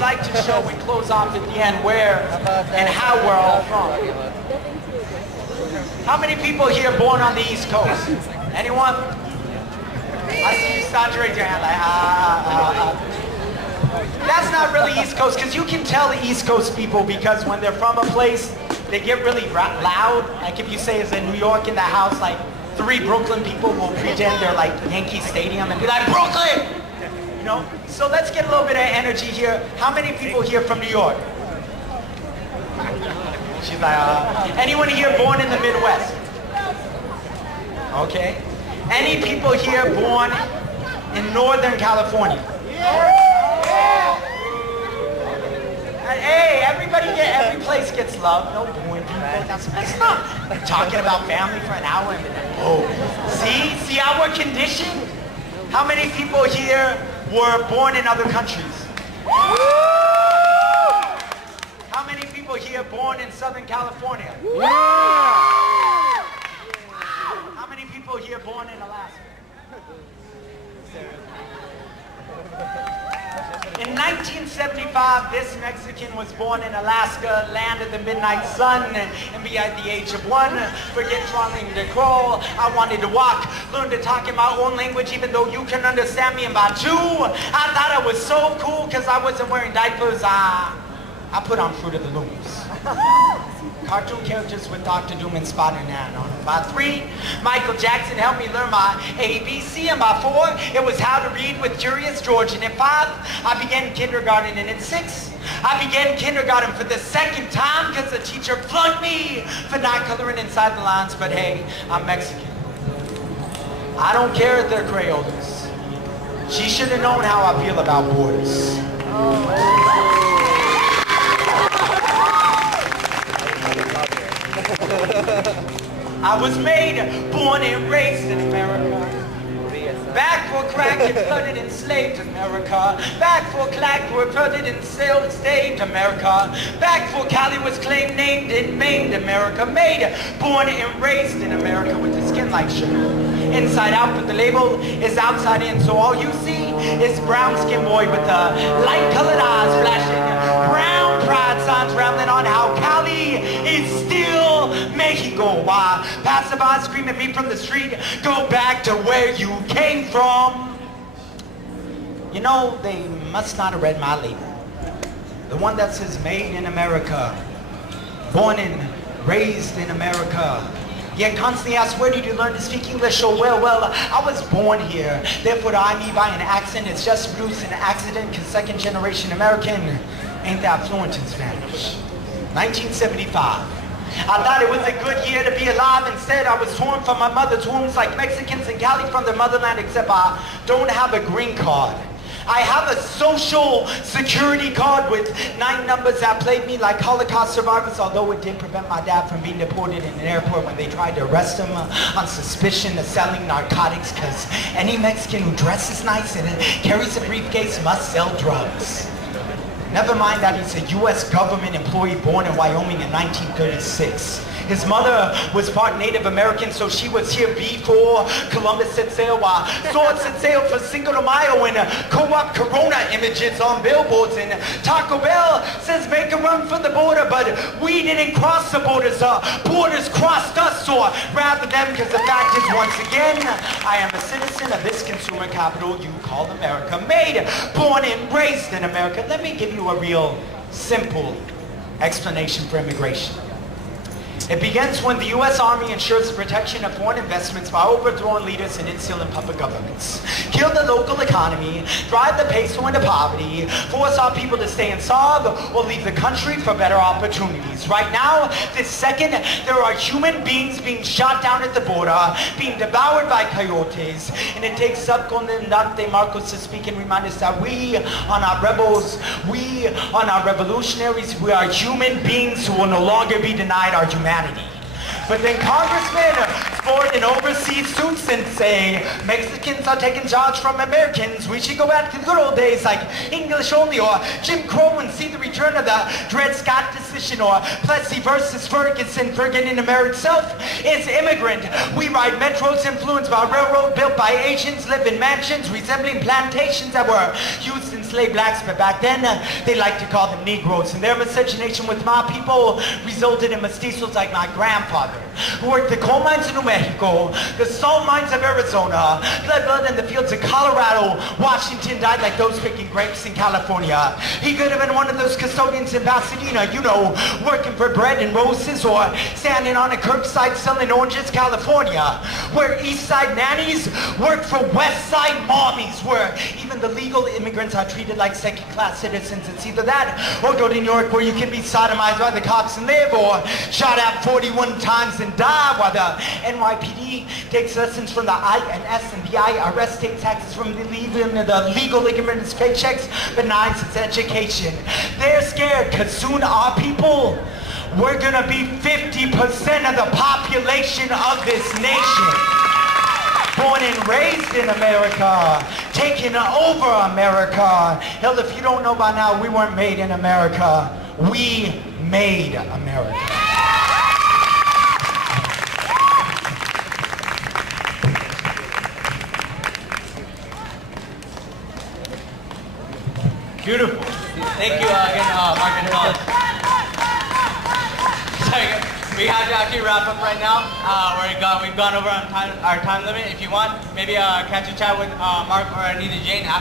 like to show we close off at the end where and how we're all from. How many people here born on the East Coast? Anyone? I see you start to raise your hand like, That's not really East Coast, because you can tell the East Coast people because when they're from a place, they get really loud. Like if you say it's in New York in the house, like 3 Brooklyn people will pretend they're like Yankee Stadium and be like, Brooklyn! You know? So let's get a little bit of energy here. How many people here from New York? She's like, anyone here born in the Midwest? Okay. Any people here born in Northern California? Hey, every place gets love. No booing people. That's not talking about family for an hour and then, oh. See how we're conditioned? How many people here were born in other countries? How many people here born in Southern California? How many people here born in Alaska? In 1975, this Mexican was born in Alaska, land of the midnight sun, and be at the age of 1, forget trying to crawl. I wanted to walk, learn to talk in my own language, even though you can understand me in about 2. I thought I was so cool because I wasn't wearing diapers. I put on Fruit of the Looms. Cartoon characters with Dr. Doom and Spider-Man on them. By 3, Michael Jackson helped me learn my ABC, and by 4, it was how to read with Curious George. And at 5, I began kindergarten, and at 6, I began kindergarten for the 2nd time because the teacher flunked me for not coloring inside the lines. But hey, I'm Mexican. I don't care if they're Crayolas. She should have known how I feel about borders. I was made, born and raised in America. Back for crack and flooded enslaved America. Back for clack reverted and enslaved America. Back for Cali was claimed, named and maimed America. Made, born and raised in America with the skin like sugar. Inside out, but the label is outside in. So all you see is brown skin boy with the light colored eyes flashing. Brown pride signs rambling on how Cali is still Mexico. Why? Passerby scream at me from the street. Go back to where you came from. You know, they must not have read my label. The one that says made in America. Born and raised in America. Yet constantly asked, where did you learn to speak English so well? Well, I was born here. Therefore, I me by an accent. It's just produced an accident because 2nd generation American ain't that fluent in Spanish. 1975. I thought it was a good year to be alive. Instead, I was torn from my mother's wombs like Mexicans in Cali from their motherland, except I don't have a green card. I have a social security card with 9 numbers that played me like Holocaust survivors, although it did prevent my dad from being deported in an airport when they tried to arrest him on suspicion of selling narcotics, because any Mexican who dresses nice and carries a briefcase must sell drugs. Never mind that he's a U.S. government employee born in Wyoming in 1936. His mother was part Native American, so she was here before Columbus set sail, while swords set sail for Cinco de Mayo, and co-op Corona images on billboards, and Taco Bell says make a run for the border, but we didn't cross the borders, borders crossed us, or rather them, because the fact is, once again, I am a citizen of this consumer capital you call America, made, born and raised in America. Let me give you a real simple explanation for immigration. It begins when the U.S. Army ensures the protection of foreign investments by overthrowing leaders and instilling puppet governments. Kill the local economy, drive the peso into poverty, force our people to stay and starve, or leave the country for better opportunities. Right now, this second, there are human beings being shot down at the border, being devoured by coyotes, and it takes Subcomandante Marcos to speak and remind us that we are not rebels, we are not revolutionaries, we are human beings who will no longer be denied our humanity. But then congressmen sport in overseas suits and say, Mexicans are taking jobs from Americans. We should go back to the good old days like English only or Jim Crow and see the return of the Dred Scott decision or Plessy versus Ferguson, forgetting America itself is immigrant. We ride metros influenced by railroad built by Asians, live in mansions resembling plantations that were used to enslave blacks, but back then they liked to call them Negroes. And their miscegenation with my people resulted in mestizos like my grandfather, who worked the coal mines of New Mexico, the salt mines of Arizona, bled blood in the fields of Colorado. Washington died like those picking grapes in California. He could have been one of those custodians in Pasadena, you know, working for bread and roses, or standing on a curbside selling oranges, California, where East Side nannies work for West Side mommies, where even the legal immigrants are treated like second-class citizens. It's either that or go to New York, where you can be sodomized by the cops and live, or shot at 41 times and die, while the NYPD takes lessons from the INS and the IRS takes taxes from the legal immigrants' paychecks, but denies its education. They're scared because soon our people, we're gonna be 50% of the population of this nation. Born and raised in America, taking over America. Hell, if you don't know by now, we weren't made in America. We made America. Beautiful. Thank you again, Mark and Gonzales. Sorry, we have to actually wrap up right now. We've gone over our time limit. If you want, maybe catch a chat with Mark or Anita Jane after.